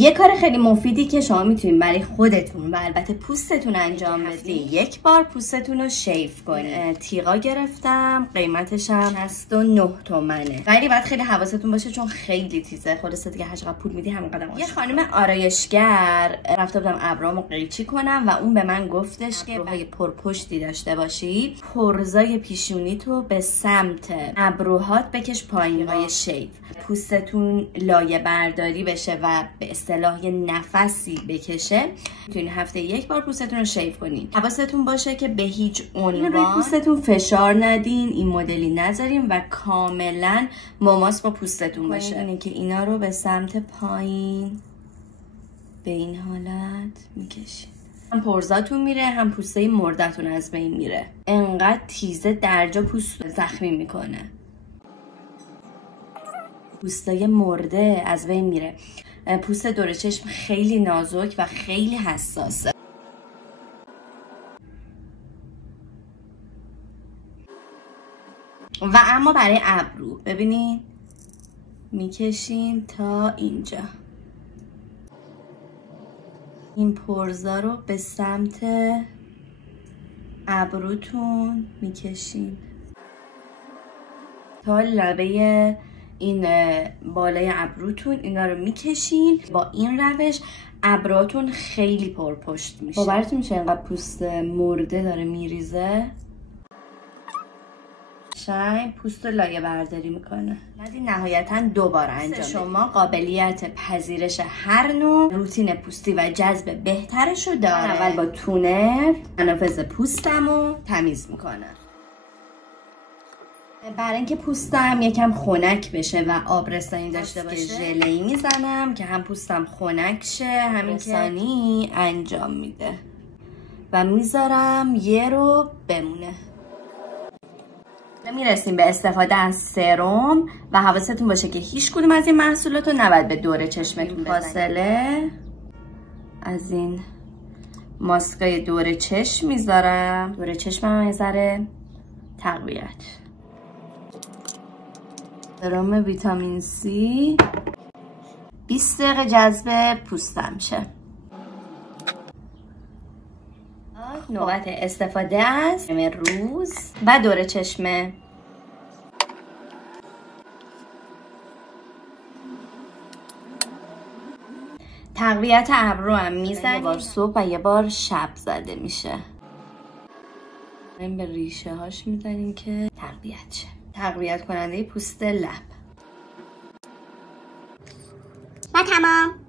یه کار خیلی مفیدی که شما میتونید برای خودتون و البته پوستتون انجام بدید، یک بار پوستتون رو شیف کنید. تیغا گرفتم، قیمتش هم 69 تومنه. ولی باید خیلی حواستون باشه چون خیلی تیزه. خلاصه دیگه هر چقدر پول میدی همونقدر. یه خانم آرایشگر رفته بودم ابروامو قیچی کنم و اون به من گفتش که ابروهای پرپشتی داشته باشی، پرزای پیشونی تو به سمت ابروهات بکش پایین های شیف. پوستتون لایه برداری بشه و به اصطلاح یه نفسی بکشه. میتونید هفته یک بار پوستتون رو شیف کنین. حواستون باشه که به هیچ عنوان روی پوستتون فشار ندین، این مدلی نذارین و کاملا مماس با پوستتون باشه. اینه که اینا رو به سمت پایین به این حالت میکشین. هم پرزاتون میره هم پوسته مردتون از بین میره. انقدر تیزه درجا پوست زخمی میکنه. پوستای مرده از بین میره. پوست دور چشم خیلی نازک و خیلی حساسه. و اما برای ابرو ببینید میکشیم تا اینجا. این پرزا رو به سمت ابروتون میکشیم تا لبه این بالای ابروتون. اینا رو میکشین. با این روش ابروتون خیلی پرپشت میشه. باورتون میشه اینقدر پوست مرده داره میریزه؟ شاید پوست رو لایه برداری میکنه. نهایتا 2 بار انجام شما قابلیت پذیرش هر نوع روتین پوستی و جذب بهترش رو داره. اول با تونر منافذ پوستمو تمیز میکنم برای اینکه پوستم یکم خنک بشه و آبرسانی داشته باشه. ژله‌ای میزنم که هم پوستم خنک شه همین ثانی انجام میده و میذارم یه رو بمونه. میرسیم به استفاده از سرم و حواستون باشه که هیچ کدوم از این محصولات رو نباید به دور چشمتون فاصله از این ماسکای دور چشم میذارم. دور چشمم یه ذره تقویت. سرم ویتامین C 20 دقیقه جذب پوستم شه. نوبت استفاده از روز و دور چشمه. تقویت ابرو هم میزنیم. یه بار صبح و یه بار شب زده میشه. به ریشه هاش میزنیم که تقویت شه. تقویت کننده پوست لب. و تمام.